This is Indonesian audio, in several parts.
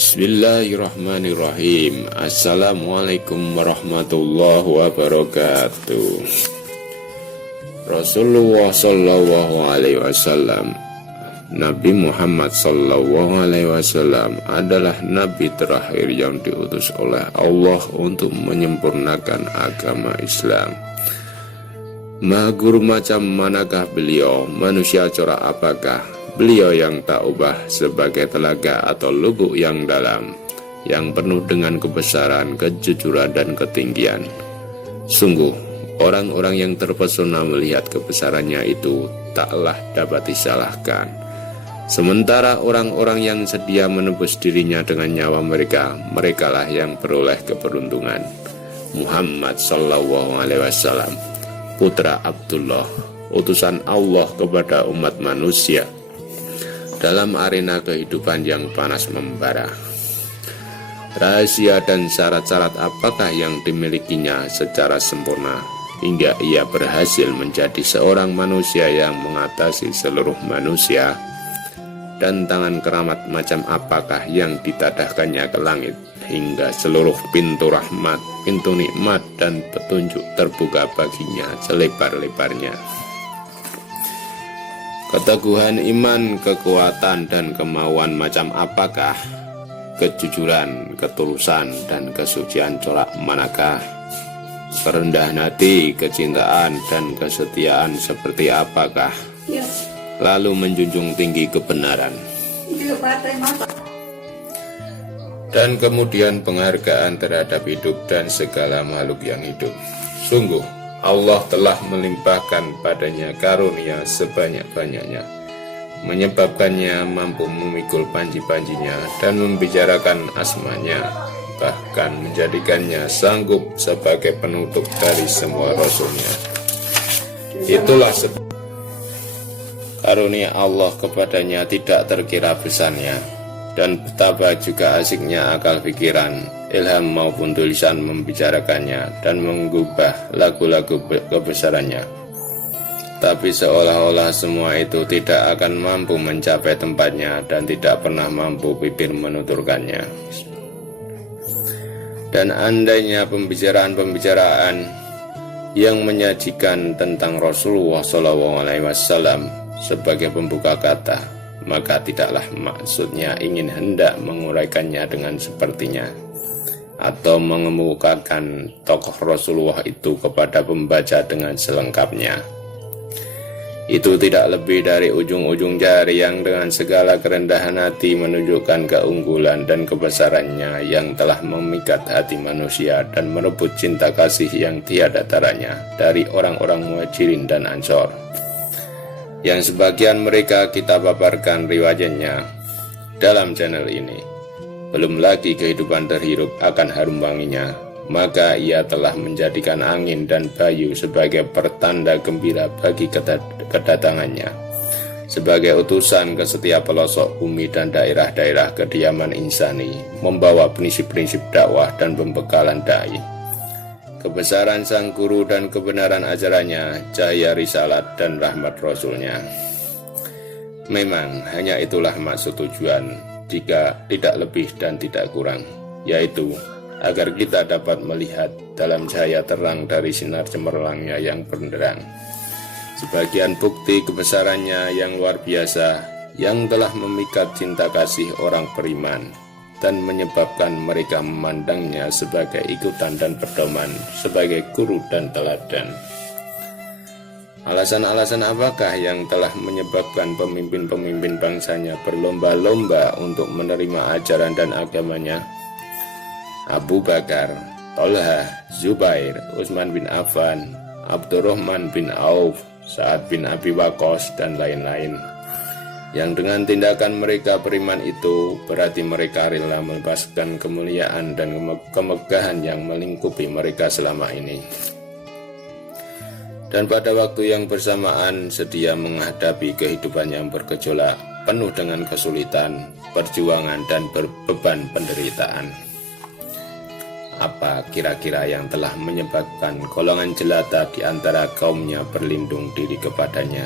Bismillahirrahmanirrahim. Assalamualaikum warahmatullahi wabarakatuh. Rasulullah sallallahu alaihi wasallam, Nabi Muhammad sallallahu alaihi wasallam adalah nabi terakhir yang diutus oleh Allah untuk menyempurnakan agama Islam. Maha Guru macam manakah beliau? Manusia corak apakah? Beliau yang tak ubah sebagai telaga atau lubuk yang dalam, yang penuh dengan kebesaran, kejujuran, dan ketinggian. Sungguh, orang-orang yang terpesona melihat kebesarannya itu taklah dapat disalahkan. Sementara orang-orang yang sedia menebus dirinya dengan nyawa mereka, merekalah yang beroleh keberuntungan. Muhammad sallallahu alaihi wasallam, putra Abdullah, utusan Allah kepada umat manusia dalam arena kehidupan yang panas membara. Rahasia dan syarat-syarat apakah yang dimilikinya secara sempurna hingga ia berhasil menjadi seorang manusia yang mengatasi seluruh manusia? Dan tangan keramat macam apakah yang ditadahkannya ke langit hingga seluruh pintu rahmat, pintu nikmat dan petunjuk terbuka baginya selebar-lebarnya? Keteguhan iman, kekuatan, dan kemauan macam apakah? Kejujuran, ketulusan, dan kesucian corak manakah? Kerendahan hati, kecintaan, dan kesetiaan seperti apakah? Lalu menjunjung tinggi kebenaran, dan kemudian penghargaan terhadap hidup dan segala makhluk yang hidup. Sungguh, Allah telah melimpahkan padanya karunia sebanyak-banyaknya, menyebabkannya mampu memikul panji-panjinya dan membicarakan asmanya, bahkan menjadikannya sanggup sebagai penutup dari semua rasulnya. Itulah karunia Allah kepadanya tidak terkira besarnya, dan betapa juga asiknya akal pikiran, ilham maupun tulisan membicarakannya dan mengubah lagu-lagu kebesarannya. Tapi seolah-olah semua itu tidak akan mampu mencapai tempatnya dan tidak pernah mampu bibir menuturkannya. Dan andainya pembicaraan-pembicaraan yang menyajikan tentang Rasulullah SAW sebagai pembuka kata, maka tidaklah maksudnya ingin hendak menguraikannya dengan sepertinya, atau mengemukakan tokoh Rasulullah itu kepada pembaca dengan selengkapnya. Itu tidak lebih dari ujung-ujung jari yang dengan segala kerendahan hati menunjukkan keunggulan dan kebesarannya yang telah memikat hati manusia dan merebut cinta kasih yang tiada taranya dari orang-orang Muhajirin dan Ansor, yang sebagian mereka kita paparkan riwayatnya dalam channel ini. Belum lagi kehidupan terhirup akan harum wanginya, maka ia telah menjadikan angin dan bayu sebagai pertanda gembira bagi kedatangannya, sebagai utusan ke setiap pelosok bumi dan daerah-daerah kediaman insani, membawa prinsip-prinsip dakwah dan pembekalan dai, kebesaran sang guru dan kebenaran ajarannya, cahaya risalat dan rahmat rasulnya. Memang hanya itulah maksud tujuan, jika tidak lebih dan tidak kurang, yaitu agar kita dapat melihat dalam cahaya terang dari sinar cemerlangnya yang benderang sebagian bukti kebesarannya yang luar biasa, yang telah memikat cinta kasih orang beriman dan menyebabkan mereka memandangnya sebagai ikutan dan pedoman, sebagai guru dan teladan. Alasan-alasan apakah yang telah menyebabkan pemimpin-pemimpin bangsanya berlomba-lomba untuk menerima ajaran dan agamanya? Abu Bakar, Tolha, Zubair, Utsman bin Affan, Abdurrahman bin Auf, Sa'ad bin Abi Waqqas, dan lain-lain, yang dengan tindakan mereka beriman itu berarti mereka rela melepaskan kemuliaan dan kemegahan yang melingkupi mereka selama ini, dan pada waktu yang bersamaan sedia menghadapi kehidupan yang bergejolak, penuh dengan kesulitan, perjuangan, dan beban penderitaan. Apa kira-kira yang telah menyebabkan golongan jelata di antara kaumnya berlindung diri kepadanya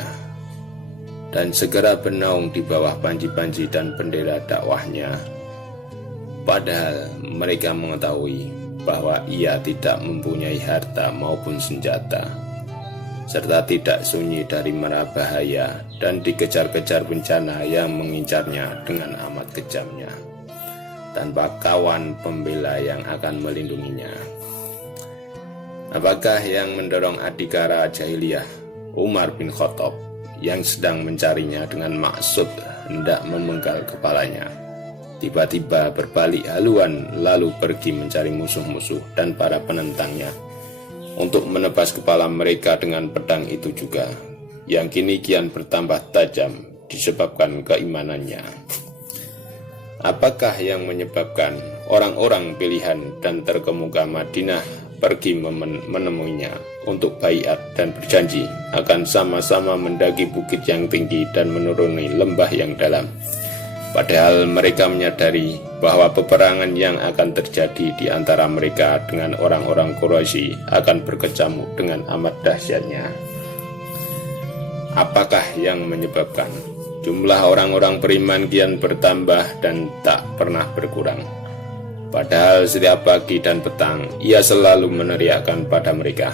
dan segera bernaung di bawah panji-panji dan bendera dakwahnya? padahal mereka mengetahui bahwa ia tidak mempunyai harta maupun senjata, serta tidak sunyi dari mara bahaya dan dikejar-kejar bencana yang mengincarnya dengan amat kejamnya, tanpa kawan pembela yang akan melindunginya. Apakah yang mendorong adikara jahiliyah Umar bin Khattab yang sedang mencarinya dengan maksud hendak memenggal kepalanya, tiba-tiba berbalik haluan lalu pergi mencari musuh-musuh dan para penentangnya untuk menebas kepala mereka dengan pedang itu juga, yang kini kian bertambah tajam disebabkan keimanannya? Apakah yang menyebabkan orang-orang pilihan dan terkemuka Madinah pergi menemuinya untuk baiat dan berjanji akan sama-sama mendaki bukit yang tinggi dan menuruni lembah yang dalam, padahal mereka menyadari bahwa peperangan yang akan terjadi di antara mereka dengan orang-orang Quraisy akan berkecamuk dengan amat dahsyatnya? Apakah yang menyebabkan jumlah orang-orang beriman kian bertambah dan tak pernah berkurang, padahal setiap pagi dan petang ia selalu meneriakkan pada mereka,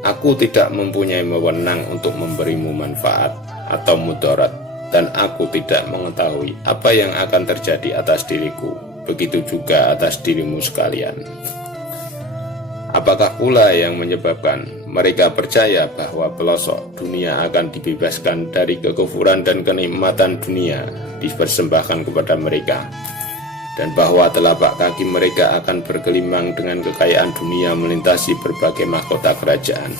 "Aku tidak mempunyai wewenang untuk memberimu manfaat atau mudarat, dan aku tidak mengetahui apa yang akan terjadi atas diriku, begitu juga atas dirimu sekalian." Apakah pula yang menyebabkan mereka percaya bahwa pelosok dunia akan dibebaskan dari kekufuran dan kenikmatan dunia dipersembahkan kepada mereka, dan bahwa telapak kaki mereka akan bergelimang dengan kekayaan dunia melintasi berbagai mahkota kerajaan?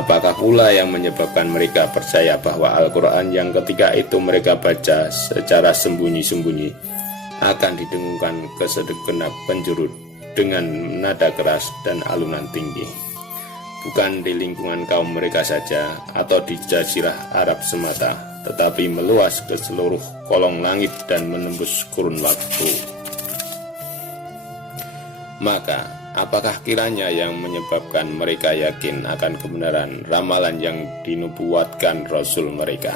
Apakah pula yang menyebabkan mereka percaya bahwa Al-Quran yang ketika itu mereka baca secara sembunyi-sembunyi akan didengungkan ke segenap penjuru dengan nada keras dan alunan tinggi, bukan di lingkungan kaum mereka saja atau di jazirah Arab semata, tetapi meluas ke seluruh kolong langit dan menembus kurun waktu? Maka apakah kiranya yang menyebabkan mereka yakin akan kebenaran ramalan yang dinubuatkan Rasul mereka,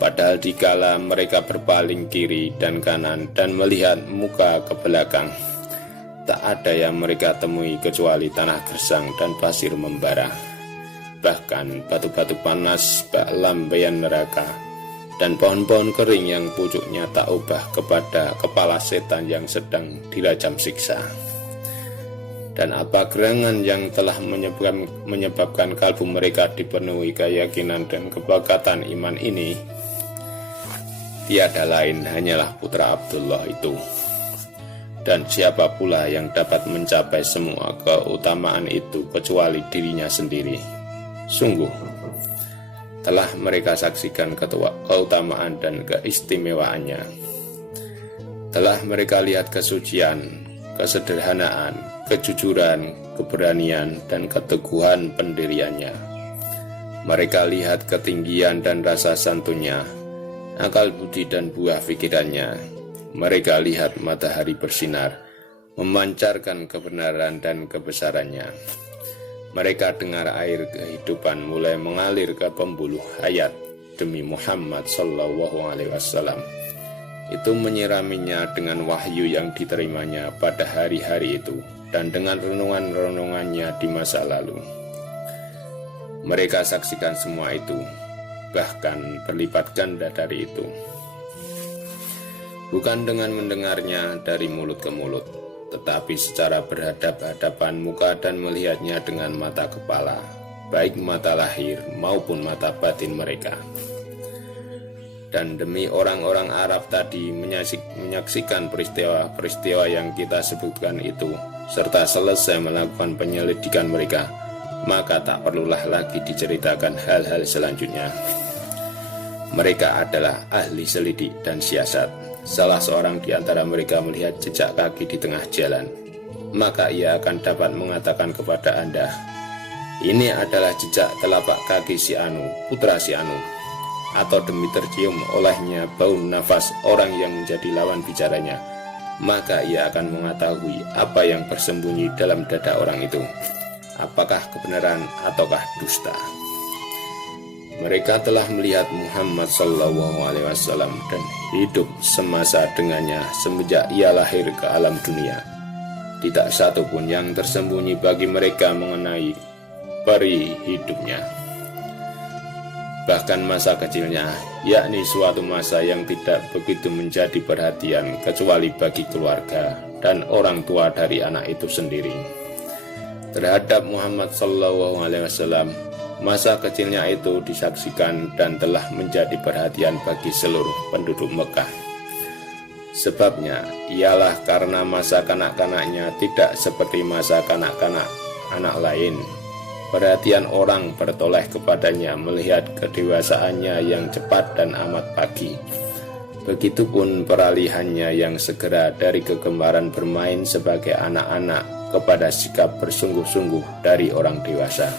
padahal dikala mereka berpaling kiri dan kanan dan melihat muka ke belakang, tak ada yang mereka temui kecuali tanah gersang dan pasir membara, bahkan batu-batu panas bak lambaian neraka, dan pohon-pohon kering yang pucuknya tak ubah kepada kepala setan yang sedang dirajam siksa? Dan apa gerangan yang telah menyebabkan kalbu mereka dipenuhi keyakinan dan kebakatan iman ini? Tiada lain hanyalah putra Abdullah itu. Dan siapa pula yang dapat mencapai semua keutamaan itu kecuali dirinya sendiri? Sungguh, telah mereka saksikan keutamaan dan keistimewaannya. Telah mereka lihat kesucian, kesederhanaan, kejujuran, keberanian, dan keteguhan pendiriannya. Mereka lihat ketinggian dan rasa santunnya, akal budi dan buah pikirannya. Mereka lihat matahari bersinar, memancarkan kebenaran dan kebesarannya. Mereka dengar air kehidupan mulai mengalir ke pembuluh hayat demi Muhammad Sallallahu Alaihi Wasallam. Itu menyiraminya dengan wahyu yang diterimanya pada hari-hari itu dan dengan renungan-renungannya di masa lalu. Mereka saksikan semua itu, bahkan berlipat ganda dari itu, bukan dengan mendengarnya dari mulut ke mulut, tetapi secara berhadap-hadapan muka dan melihatnya dengan mata kepala, baik mata lahir maupun mata batin mereka. Dan demi orang-orang Arab tadi menyaksikan peristiwa-peristiwa yang kita sebutkan itu, serta selesai melakukan penyelidikan mereka, maka tak perlulah lagi diceritakan hal-hal selanjutnya. Mereka adalah ahli selidik dan siasat. Salah seorang di antara mereka melihat jejak kaki di tengah jalan, maka ia akan dapat mengatakan kepada Anda, "Ini adalah jejak telapak kaki si Anu, putra si Anu." Atau demi tercium olehnya bau nafas orang yang menjadi lawan bicaranya, maka ia akan mengetahui apa yang bersembunyi dalam dada orang itu, apakah kebenaran ataukah dusta. Mereka telah melihat Muhammad SAW dan hidup semasa dengannya semenjak ia lahir ke alam dunia. Tidak satu pun yang tersembunyi bagi mereka mengenai peri hidupnya. Bahkan masa kecilnya, yakni suatu masa yang tidak begitu menjadi perhatian kecuali bagi keluarga dan orang tua dari anak itu sendiri. Terhadap Muhammad SAW, masa kecilnya itu disaksikan dan telah menjadi perhatian bagi seluruh penduduk Mekah. Sebabnya ialah karena masa kanak-kanaknya tidak seperti masa kanak-kanak anak lain. Perhatian orang bertoleh kepadanya melihat kedewasaannya yang cepat dan amat pagi. Begitupun peralihannya yang segera dari kegemaran bermain sebagai anak-anak kepada sikap bersungguh-sungguh dari orang dewasa.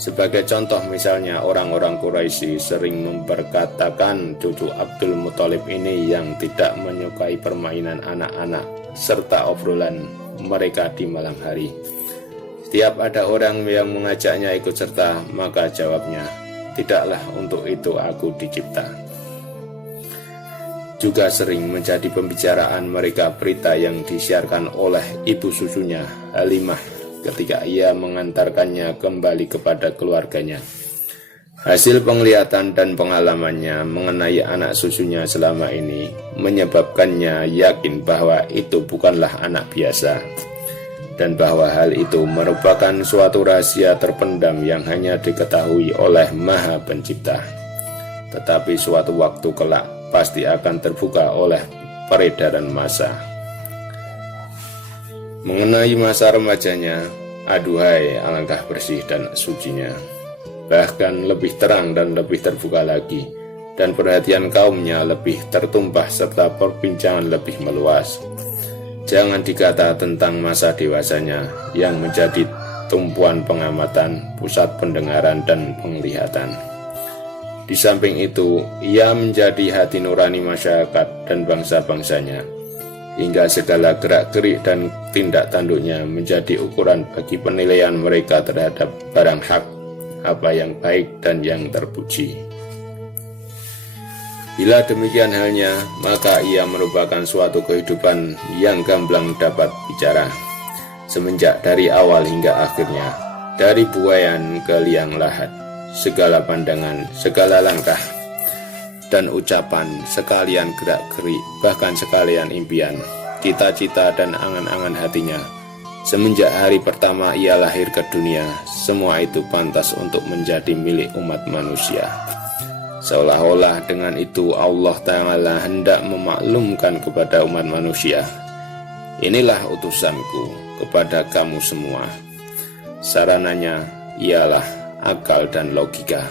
Sebagai contoh misalnya orang-orang Quraisy sering memperkatakan cucu Abdul Muthalib ini yang tidak menyukai permainan anak-anak serta obrolan mereka di malam hari. Setiap ada orang yang mengajaknya ikut serta, maka jawabnya, "Tidaklah untuk itu aku dicipta." Juga sering menjadi pembicaraan mereka berita yang disiarkan oleh ibu susunya, Halimah, ketika ia mengantarkannya kembali kepada keluarganya. Hasil penglihatan dan pengalamannya mengenai anak susunya selama ini menyebabkannya yakin bahwa itu bukanlah anak biasa, dan bahwa hal itu merupakan suatu rahasia terpendam yang hanya diketahui oleh Maha Pencipta. Tetapi suatu waktu kelak pasti akan terbuka oleh peredaran massa. Mengenai masa remajanya, aduhai alangkah bersih dan sucinya, bahkan lebih terang dan lebih terbuka lagi, dan perhatian kaumnya lebih tertumpah serta perbincangan lebih meluas. Jangan dikata tentang masa dewasanya yang menjadi tumpuan pengamatan, pusat pendengaran dan penglihatan. Di samping itu, ia menjadi hati nurani masyarakat dan bangsa-bangsanya, hingga segala gerak-gerik dan tindak tanduknya menjadi ukuran bagi penilaian mereka terhadap barang hak, apa yang baik dan yang terpuji. Bila demikian halnya, maka ia merupakan suatu kehidupan yang gamblang dapat bicara, semenjak dari awal hingga akhirnya, dari buayan ke liang lahat, segala pandangan, segala langkah, dan ucapan, sekalian gerak-gerik, bahkan sekalian impian, cita-cita dan angan-angan hatinya. Semenjak hari pertama ia lahir ke dunia, semua itu pantas untuk menjadi milik umat manusia. Seolah-olah dengan itu Allah Ta'ala hendak memaklumkan kepada umat manusia, inilah utusanku kepada kamu semua. Sarananya ialah akal dan logika,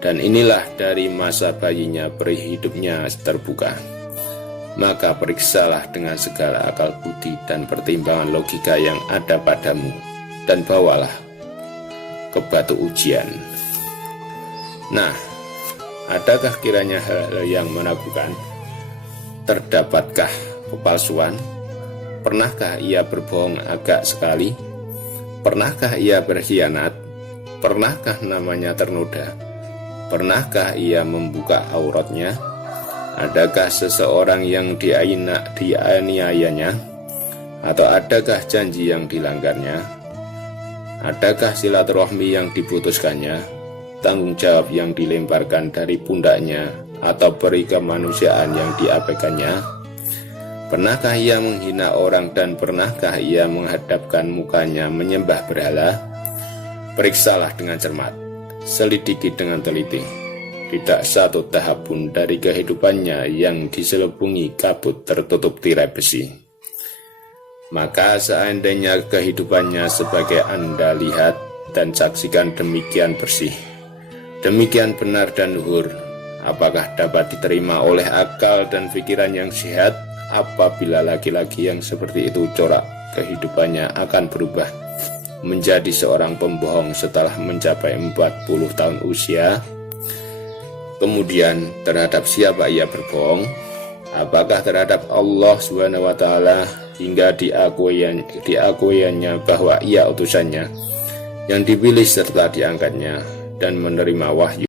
dan inilah dari masa bayinya peri hidupnya terbuka. Maka periksalah dengan segala akal budi dan pertimbangan logika yang ada padamu, dan bawalah ke batu ujian. Nah, adakah kiranya hal yang menakutkan? Terdapatkah kepalsuan? Pernahkah ia berbohong agak sekali? Pernahkah ia berkhianat? Pernahkah namanya ternoda? Pernahkah ia membuka auratnya? Adakah seseorang yang dianiayanya? Atau adakah janji yang dilanggarnya? Adakah silaturahmi yang diputuskannya? Tanggung jawab yang dilemparkan dari pundaknya, atau peri kemanusiaan yang diabaikannya? Pernahkah ia menghina orang dan pernahkah ia menghadapkan mukanya menyembah berhala? Periksalah dengan cermat, selidiki dengan teliti. Tidak satu tahap pun dari kehidupannya yang diselubungi kabut tertutup tirai besi. Maka seandainya kehidupannya sebagai Anda lihat dan saksikan demikian bersih, demikian benar dan luhur, apakah dapat diterima oleh akal dan pikiran yang sehat apabila laki-laki yang seperti itu corak kehidupannya akan berubah menjadi seorang pembohong setelah mencapai 40 tahun usia? Kemudian terhadap siapa ia berbohong? Apakah terhadap Allah SWT hingga diakuiannya bahwa ia utusannya yang dipilih serta diangkatnya, dan menerima wahyu